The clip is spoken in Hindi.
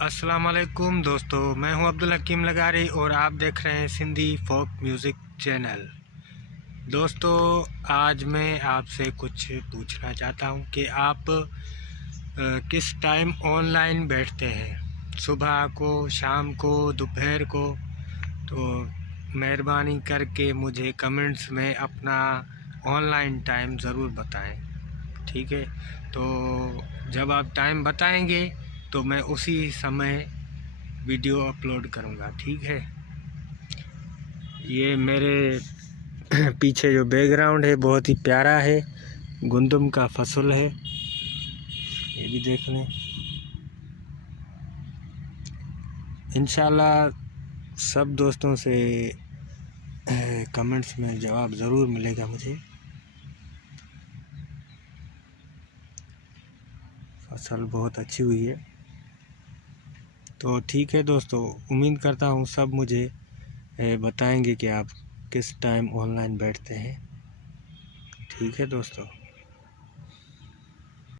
अस्सलाम वालेकुम दोस्तों, मैं हूं अब्दुल हकीम लगारी और आप देख रहे हैं सिंधी फोक म्यूज़िक चैनल। दोस्तों, आज मैं आपसे कुछ पूछना चाहता हूं कि आप किस टाइम ऑनलाइन बैठते हैं, सुबह को, शाम को, दोपहर को। तो मेहरबानी करके मुझे कमेंट्स में अपना ऑनलाइन टाइम ज़रूर बताएं, ठीक है। तो जब आप टाइम बताएंगे तो मैं उसी समय वीडियो अपलोड करूंगा, ठीक है। ये मेरे पीछे जो बैकग्राउंड है बहुत ही प्यारा है, गुंदम का फसल है, ये भी देख लें। इंशाल्लाह सब दोस्तों से कमेंट्स में जवाब ज़रूर मिलेगा मुझे। फसल बहुत अच्छी हुई है। तो ठीक है दोस्तों, उम्मीद करता हूँ सब मुझे बताएंगे कि आप किस टाइम ऑनलाइन बैठते हैं, ठीक है दोस्तों।